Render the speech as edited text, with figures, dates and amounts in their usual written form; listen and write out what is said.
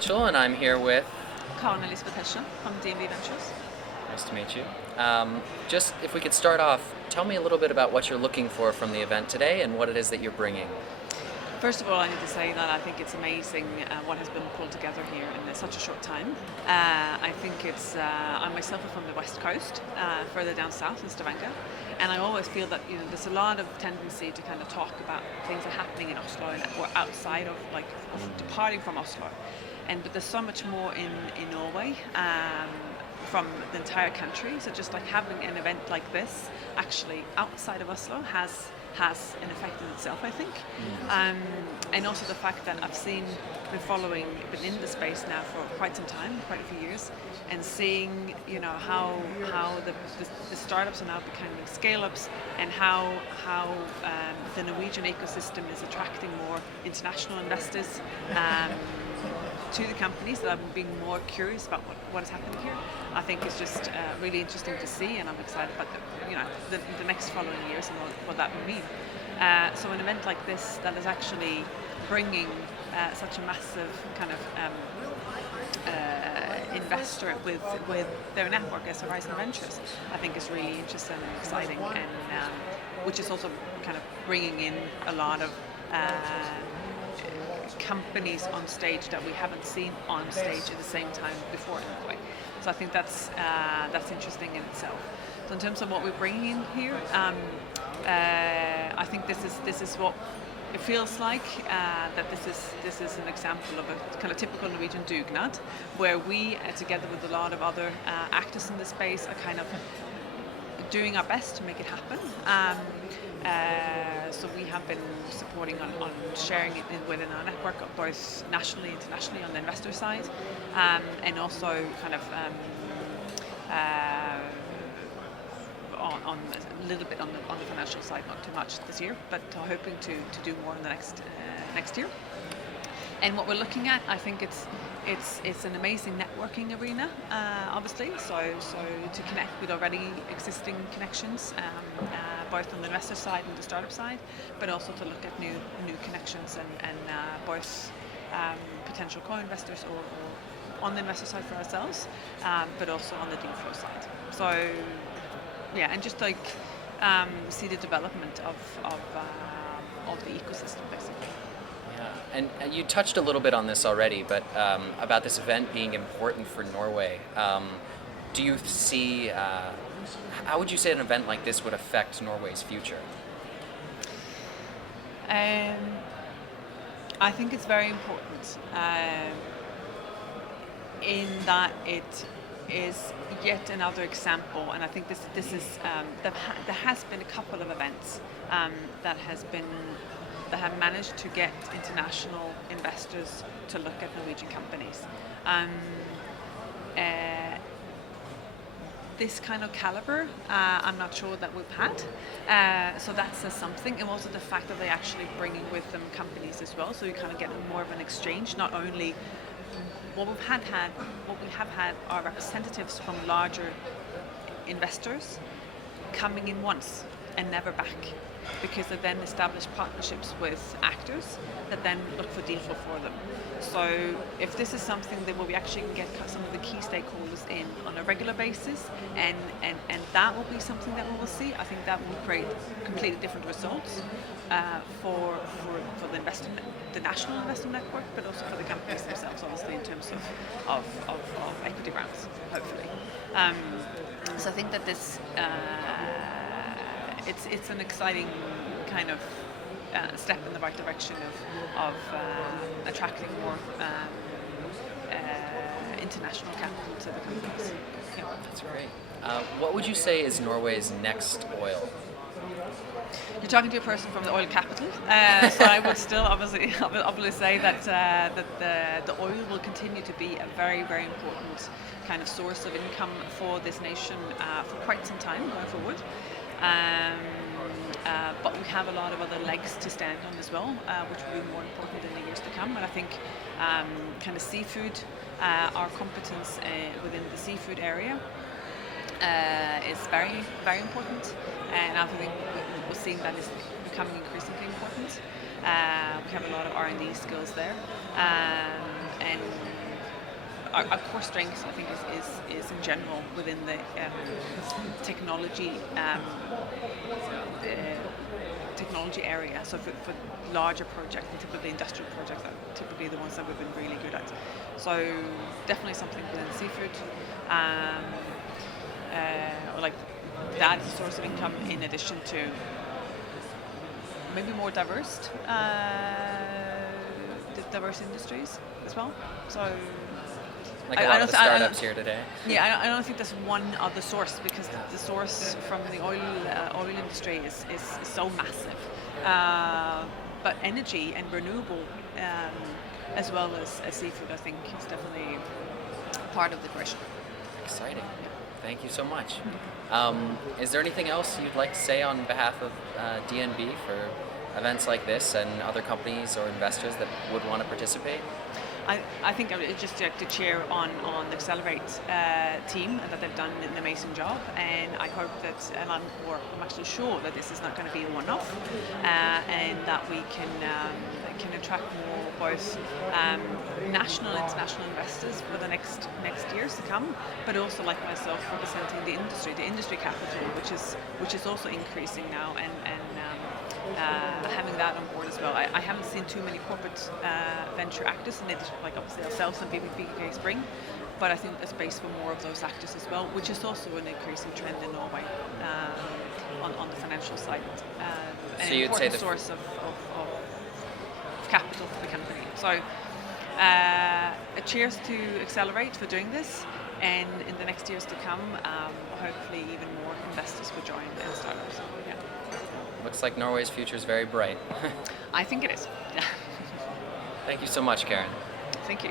Mitchell, and I'm here with... Karen Elizabeth Hession from DNB Ventures. Nice to meet you. Just if we could start off, tell me a little bit about what you're looking for from the event today and what it is that you're bringing. First of all, I need to say that I think it's amazing what has been pulled together here in such a short time. I think it's, I myself am from the West Coast, further down south in Stavanger, and I always feel that there's a lot of tendency to kind of talk about things that are happening in Oslo or outside of, of departing from Oslo. But there's so much more in Norway from the entire country. So just like having an event like this actually outside of Oslo has an effect in itself, I think. And also the fact that been in the space now for quite some time, quite a few years, and seeing how the startups are now becoming scale-ups, and how the Norwegian ecosystem is attracting more international investors to the companies, that I'm being more curious about what is happening here. I think it's just really interesting to see, and I'm excited about the next following years and what that will mean. So an event like this that is actually bringing such a massive kind of investor with their network as Horizon Ventures, I think is really interesting and exciting, and which is also kind of bringing in a lot of companies on stage that we haven't seen on stage at the same time before in a way. So I think that's interesting in itself. So in terms of what we're bringing in here, I think this is what it feels like. That this is an example of a kind of typical Norwegian dugnad, where we, together with a lot of other actors in the space, are kind of doing our best to make it happen. So we have been supporting on sharing it within our network, both nationally, internationally on the investor side, and also kind of on a little bit on the financial side, not too much this year, but hoping to do more in the next year. And what we're looking at, I think it's an amazing networking arena, obviously. So to connect with already existing connections, both on the investor side and the startup side, but also to look at new connections and both potential co-investors or on the investor side for ourselves, but also on the deal flow side. So yeah, and just see the development of the ecosystem basically. Yeah, and you touched a little bit on this already, but about this event being important for Norway. Do you see, how would you say an event like this would affect Norway's future? I think it's very important in that it is yet another example, and I think this is there has been a couple of events that have managed to get international investors to look at Norwegian companies. This kind of caliber, I'm not sure that we've had. So that says something, and also the fact that they're actually bringing with them companies as well. So you kind of get more of an exchange. Not only what we have had are representatives from larger investors coming in once and never back, because they then establish partnerships with actors that then look for deal flow for them. So if this is something that where we actually can get some of the key stakeholders in on a regular basis, and that will be something that we will see, I think that will create completely different results for the national investment network, but also for the companies themselves, obviously, in terms of equity rounds, hopefully. So I think that this it's an exciting kind of step in the right direction of attracting more international capital to the companies. Yeah. That's great. What would you say is Norway's next oil? You're talking to a person from the oil capital, so I would still obviously say that the oil will continue to be a very, very important kind of source of income for this nation for quite some time going forward. But we have a lot of other legs to stand on as well, which will be more important in the years to come. And I think kind of seafood, our competence within the seafood area is very, very important. And I think we're seeing that is becoming increasingly important. We have a lot of R&D skills there. And our core strength, I think, is in general within the technology technology area. So for larger projects, and typically industrial projects, are typically the ones that we've been really good at. So definitely something within seafood, or like that is a source of income in addition to maybe more diverse industries as well. So Like a lot of the startups here today. yeah, I don't think there's one other source, because the source from the oil industry is so massive. But energy and renewable, as well as seafood, I think is definitely part of the question. Exciting. Thank you so much. Is there anything else you'd like to say on behalf of DNB for events like this and other companies or investors that would want to participate? I think I would just like to cheer on the Accelerate team, and that they've done an amazing job, and I hope that, and I'm actually sure that this is not going to be a one-off, and that we can attract more both national and international investors for the next years to come, but also like myself representing the industry capital, which is also increasing now, and having that on board as well. I haven't seen too many corporate venture actors in it, like obviously ourselves and BBK Spring, but I think there's space for more of those actors as well, which is also an increasing trend in Norway on the financial side. So an you'd say important source of capital for the company. So a cheers to Accelerate for doing this, and in the next years to come, hopefully even more investors will join and startups. So, yeah. Looks like Norway's future is very bright. I think it is. Thank you so much, Karen. Thank you.